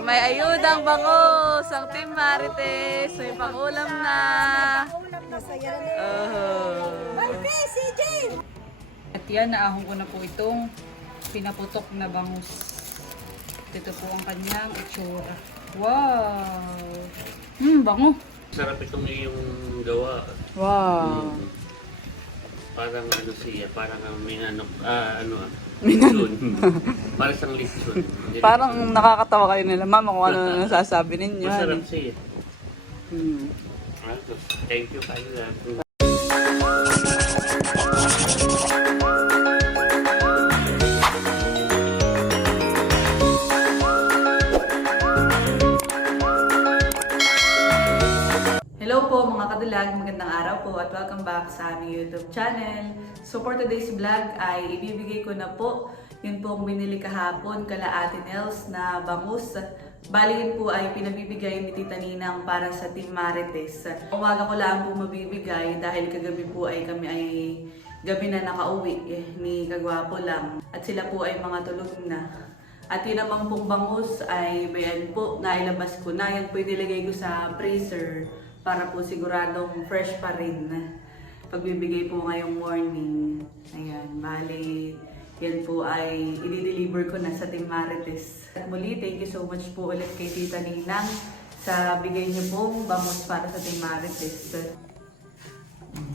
may ayudang bangos ang Team Marites. May pangulam na. Oh. At yan, naahon ko na po itong pinaputok na bangus. Ito po ang kanyang itsura. Wow! Hmm, bango. Sarap itong iyong gawa. Wow. Parang ano siya, parang ang may ano, ah, ano, litson. parang siyang. Hindi Parang nakakatawa kayo nila, mama, kung ano na nasasabi ninyo. Masarap siya. Hmm. Ah, Thank you kayo lahat. Kadulag, magandang araw po at welcome back sa aming YouTube channel. So for today's vlog ay ibibigay ko na po yun pong binili kahapon kala Ate Nels na bangus. Bali po ay pinabibigay ni Tita Ninang para sa Team Marites. Umaga ko lang po mabibigay dahil kagabi po ay kami ay gabi na nakauwi eh, ni Kagwapo lang. At sila po ay mga tulog na. At yun naman pong bangus ay bayan po, nailabas ko na. Yan po inilagay ko sa freezer para po siguradong fresh pa rin. Pagbibigay po ngayong morning. Ayan, bali, yan po ay i-deliver ko na sa Team Marites. At muli, thank you so much po ulit kay Tita Ninang sa bigay niyo pong bangus para sa Team Marites.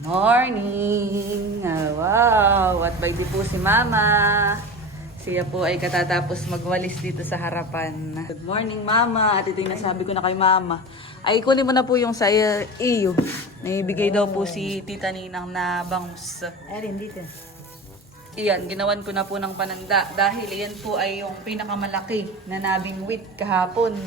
Morning! Ah, wow! At by po si Mama. Siya po ay katatapos magwalis dito sa harapan. Good morning, Mama. At ito yung nasabi ko na kay Mama. Ay, kunin mo na po yung sa iyo. May bigay daw po si Tita Ninang na bangus. Ay, rin dito. Iyan, ginawan ko na po ng pananda dahil iyan po ay yung pinakamalaki na nabing wheat kahapon.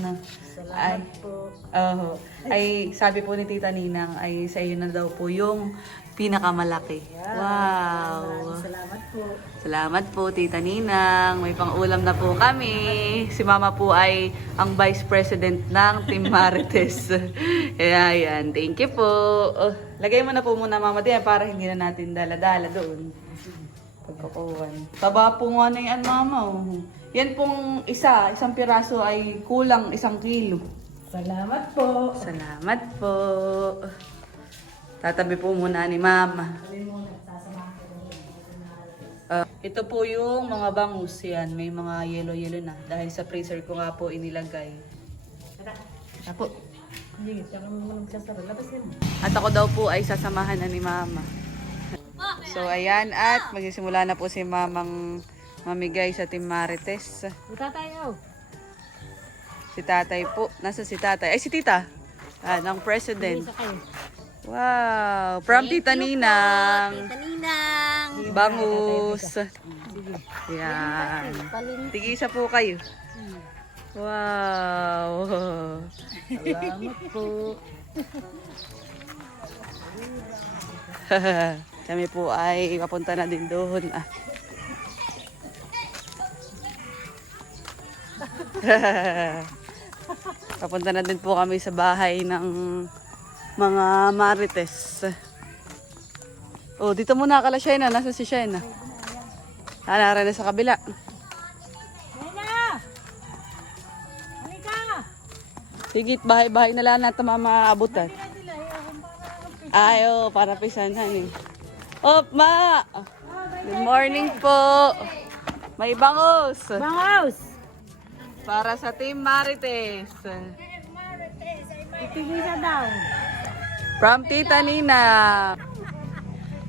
Ay, po. Oo. ay sabi po ni Tita Ninang ay sa iyo na daw po yung pinakamalaki. Wow. Salamat po. Salamat po Tita Ninang. May pang-ulam na po kami. Si Mama po ay ang Vice President ng Team Marites. Kaya yan. Thank you po. Oh, lagay mo na po muna Mama Tia para hindi na natin dala-dala doon. Pagkakuhan. Taba po nga na yan Mama. oh. Yan pong isa, isang piraso ay kulang isang kilo. Salamat po. Salamat po. Tatabi po muna ni Mama. Ah, ito po yung mga bangus yan. May mga yellow-yellow na. Dahil sa freezer ko nga po inilagay. Apo. At ako daw po ay sasamahan na ni Mama. So ayan at magsisimula na po si Mamang mamigay sa Team Marites. Punta tayo. Si tatay po. Nasa si tatay? Ay si tita. Ah, ng president. Wow. From Tita Ninang. Taninang. Bangus. Sige. Yan. Tigisa po kayo. Wow. Salamat po. Kami po ay papunta na din doon. Ah. papunta na din po kami sa bahay ng mga marites. Oh, dito muna kala Shena. Nasa si Shena? Ah, nara na sa kabila. Nena! Halika! Sige, bahay-bahay na lang natin mamaabutan. Ay, oh, para pisanhan eh. Oh, ma! Good morning po! May bangus! Bangaus! Para sa Team Marites. Itigisa daw. From Tita Nina.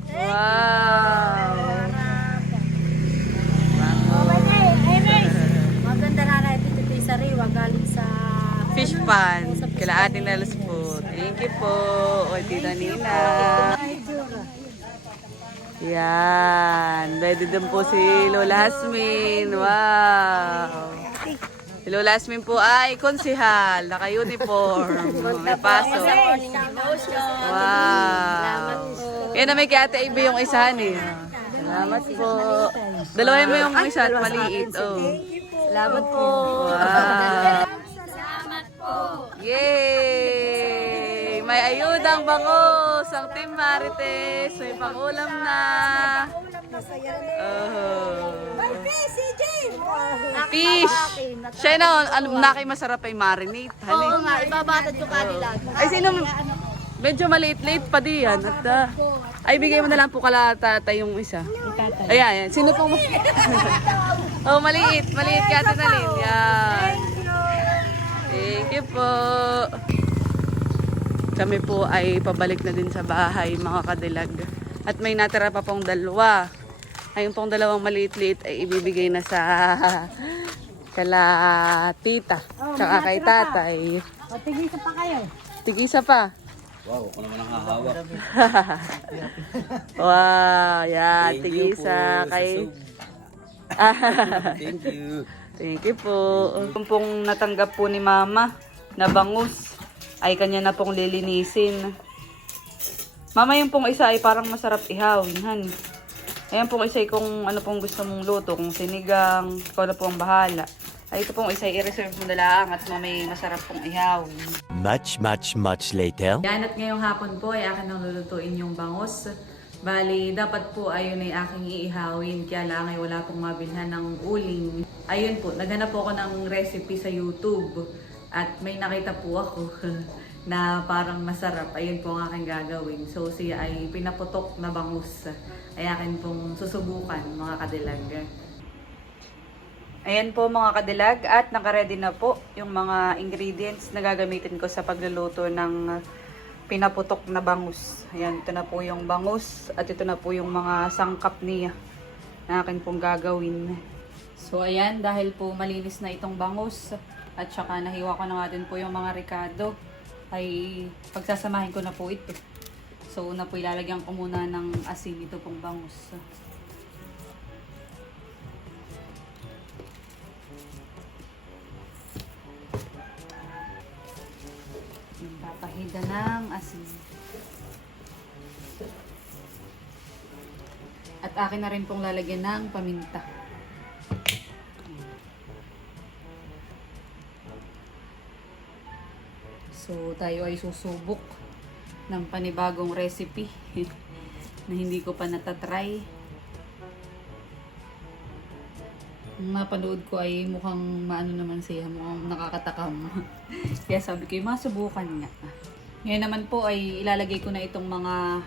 Wow! Maganda na na ito ito sa riwa galing sa Fish pan. Kila Ate Nelos po. Thank you po. O, Tita Nina. Yan. Ready din po si Lola Hasmin. Wow. Si Lola Hasmin po ay konsihal. Naka-uniform. May paso. Wow. Yan na may kay Ate Ibe yung isahan eh. Salamat po. Dalawahin mo yung isa at maliit. Oh. Salamat po. Wow. Yay! May ayudang bangos ang Team Marites. May pangulam na. Oh. Fish! Siya na, ano, nakay masarap ay marinate. Oo Hali. nga, ibabatad ko kanila. Ay, sino? Medyo maliit-liit pa di yan. At, ah, ay, bigay mo na lang po kala tatay yung isa. Ayan, ayan. Sino po? oh, maliit. Maliit kaya tinalin. Yan. Thank you po. Kami po ay pabalik na din sa bahay, mga kadilag. At may natira pa pong dalawa. Ayun pong dalawang maliit-liit ay ibibigay na sa kala tita. Tsaka kay tatay. O, tigisa pa kayo. Tigisa pa. Wow, ako naman ang hahawak. wow, yan. Thank Tigisa po, kay... Thank you. Thank you po. Yung pong natanggap po ni Mama na bangus ay kanya na pong lilinisin. Mama, yung pong isa ay parang masarap ihawin, han. Ayan pong isa ay kung ano pong gusto mong luto, kung sinigang, ikaw na po ang bahala. Ay ito pong isa ay i-reserve mo na lang at mamay masarap pong ihawin. Much, much, much later. Yan at ngayong hapon po ay akin nang lulutuin yung bangus. Bali, dapat po ayun ay aking iihawin. Kaya lang ay wala pong mabilhan ng uling. Ayun po, naghanap po ako ng recipe sa YouTube. At may nakita po ako na parang masarap. Ayun po ang aking gagawin. So siya ay pinaputok na bangus. Ay akin pong susubukan mga kadilag. Ayan po mga kadilag at nakaredy na po yung mga ingredients na gagamitin ko sa pagluluto ng pinaputok na bangus. Ayan, ito na po yung bangus at ito na po yung mga sangkap niya na akin pong gagawin. So ayan, dahil po malinis na itong bangus at saka nahiwa ko na nga din po yung mga ricado ay pagsasamahin ko na po ito. So una po ilalagyan ko muna ng asin ito pong bangus. Yung papahida ng asin. At akin na rin pong lalagyan ng paminta. Tayo ay susubok ng panibagong recipe na hindi ko pa natatry. Ang napanood ko ay mukhang maano naman siya, mukhang nakakatakam. Kaya sabi ko, masubukan nga. Ngayon naman po ay ilalagay ko na itong mga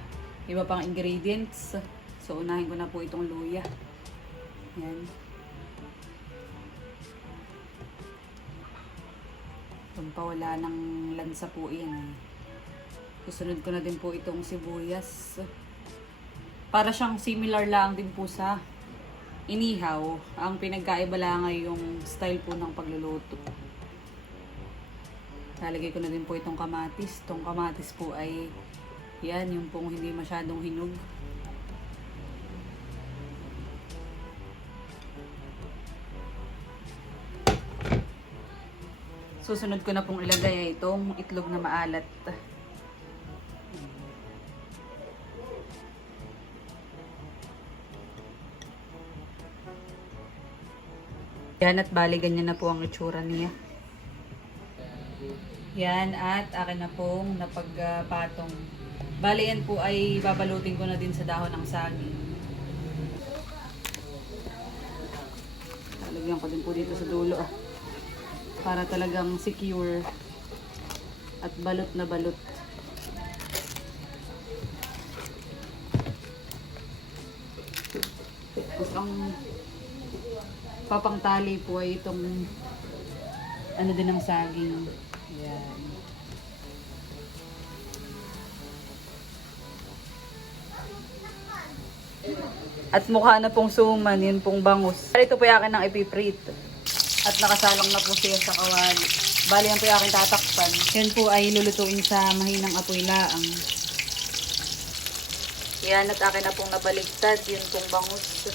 iba pang ingredients. So, unahin ko na po itong luya. Yan. Pampawala ng lansa po yan eh. Susunod ko na din po itong sibuyas. Para siyang similar lang din po sa inihaw. Ang pinagkaiba lang ay yung style po ng pagluluto. Lalagay ko na din po itong kamatis. Itong kamatis po ay yan, yung pong hindi masyadong hinog. Susunod ko na pong ilagay ay itong itlog na maalat. Yan at bali ganyan na po ang itsura niya. Yan at akin na pong napagpatong. Bali yan po ay babalutin ko na din sa dahon ng saging. Lagyan ko din po dito sa dulo ah. Para talagang secure at balot na balot. Tapos ang papangtali po ay itong ano din ng saging. Yan. At mukha na pong suman, yun pong bangus. Ito po yung akin ng ipiprit. At nakasalang na po siya sa kawali. Bali yan po yung akin tatakpan. Yan po ay lulutuin sa mahinang apoy laang. Yan at akin na pong nabaliktad, yun pong bangus.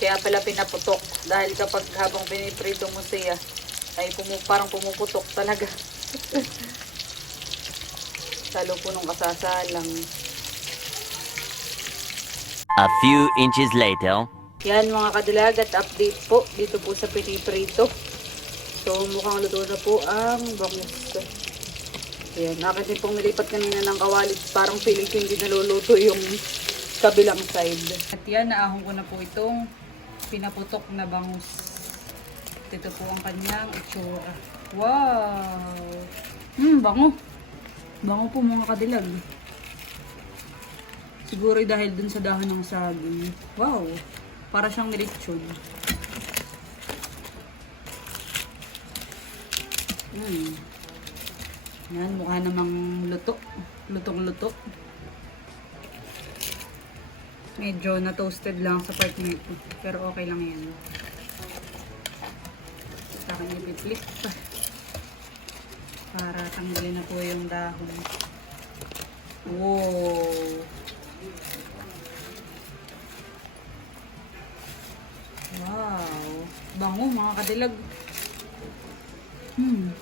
Kaya pala pinaputok. Dahil kapag habang piniprito mo siya, ay pumu parang pumuputok talaga. Lalo po nung kasasalang. A few inches later. Yan mga kadilag at update po dito po sa piniprito. So mukhang luto na po ang bangus. Yan, akin din pong nilipat kanina ng kawalit. Parang feeling ko hindi naluluto yung kabilang side. At yan, naahon ko na po itong pinaputok na bangus. Ito po ang kanyang itsura. Wow! Hmm, bango. Bango po mga kadilag. Siguro dahil dun sa dahon ng saging. Wow! Para siyang nilitsyon. Hmm. Yan, mukha namang luto. Lutong-luto. Medyo na-toasted lang sa part na ito. Pero okay lang yan. Sa akin i-flip. Para tanggalin na po yung dahon. Wow! Wow! Bango mga kadilag. Hmm.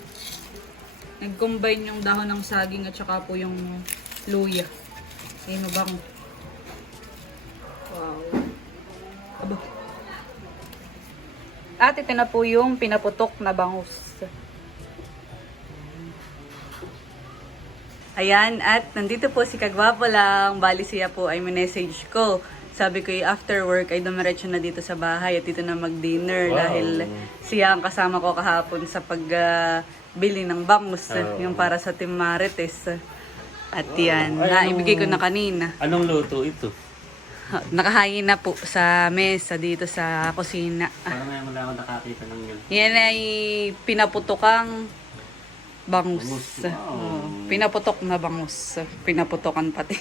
Nag-combine yung dahon ng saging at saka po yung luya. Ayun bango. Wow. Aba. At ito na po yung pinaputok na bangus. Ayan, at nandito po si Kagwapo lang. Bali siya po ay message ko. Sabi ko yung after work ay dumiretso na dito sa bahay at dito na mag-dinner Wow. dahil siya ang kasama ko kahapon sa pagbili ng bangus, Oh. yung para sa Team Marites. At yan, naibigay ko na kanina. Anong luto ito? Ha, Nakahain na po sa mesa dito sa kusina. Parang ngayon wala ako nakakita ng yun. Yan ay pinaputokang bangus. Bangus, wow. Oo, pinaputok na bangus. Pinaputokan pati.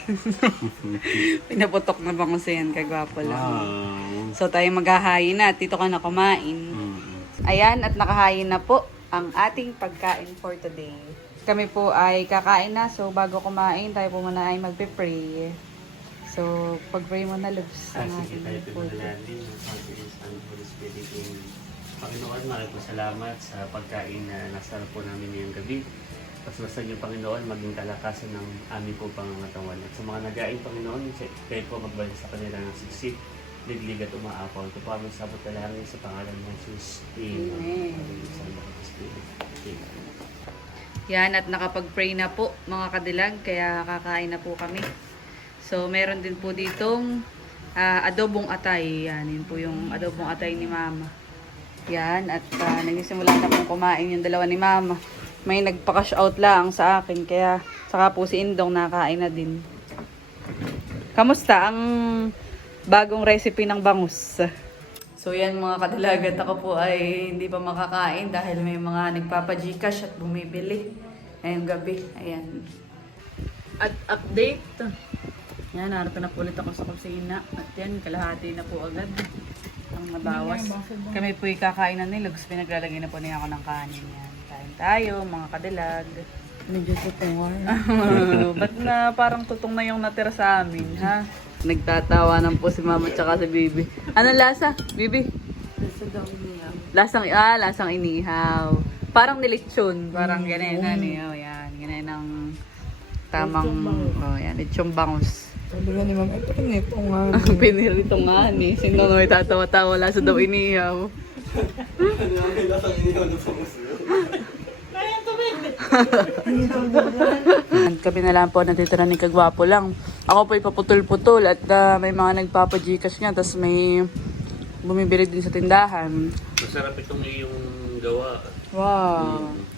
Pinaputok na bangus yan, kagwapo lang. Wow. So tayo maghahain na. Dito ka na kumain. Mm. Ayan, at nakahain na po ang ating pagkain for today. Kami po ay kakain na. So bago kumain, tayo po muna ay magpe-pray. So, pag-pray mo na, Lubs, Ah, ang sige, ating tayo food. pinanalangin ng Panginoon sa Holy Spirit. in- Panginoon, maraming po salamat sa pagkain na nasarap po namin ngayong gabi. Paswasan niyo, Panginoon, maging kalakasan ng aming po pangangatawan. At sa mga nagaing, Panginoon, kayo po magbalik sa kanila ng siksik, liglig at umaapaw. Ito po aming sabot na langin sa pangalan ng Jesus. Amen. Amen. Yan, at nakapag-pray na po mga kadilag, kaya kakain na po kami. So, meron din po ditong ah, adobong atay. Yan, yun po yung adobong atay ni Mama. Yan, at uh, nagsisimula na pong kumain yung dalawa ni Mama. May nagpa-cash out lang sa akin, kaya saka po si Indong nakain na din. Kamusta ang bagong recipe ng bangus? So yan mga kadilag at ako po ay hindi pa makakain dahil may mga nagpapa-gcash at bumibili ngayong gabi. Ayan. At update. Yan, narito na po ulit ako sa kusina. At yan, kalahati na po agad ang nabawas. Kami po kakain na nilugs. Pinaglalagay na po niya ako ng kanin. Yan. Kain tayo, mga kadilag. Medyo tutungan. Ba't na parang tutong na yung natira sa amin, ha? Nagtatawanan po si mama tsaka si Bibi. Anong lasa, Bibi? Sa daw niya. Lasang, ah, lasang inihaw. Parang nilitsyon. Parang ganyan na niyo. Yan, ganyan ang tamang, oh, yan, litsyon bangus. Sabi nga ni Mama, ito kinito nga. Pinirito nga ni. Sino na may tatawa-tawa, lasa daw inihaw. Kami na lang po natitira ni Kagwapo lang. Ako po ipaputol-putol at ah, may mga nagpapajikas nga tapos may bumibili din sa tindahan. Masarap itong iyong gawa. Wow. Mm.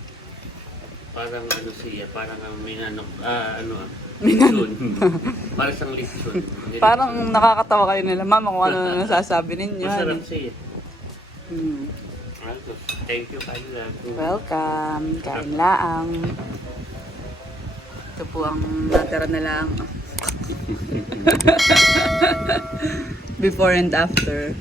Parang ano siya, parang ang may ano, ah, ano, ah, lechon. parang siyang lechon. Parang nakakatawa kayo nila, mama, kung ano na nasasabi ninyo. Masarap siya. Hmm. Also, thank you kayo. Welcome. Kain laang. Ito po ang natira na lang. Before and after.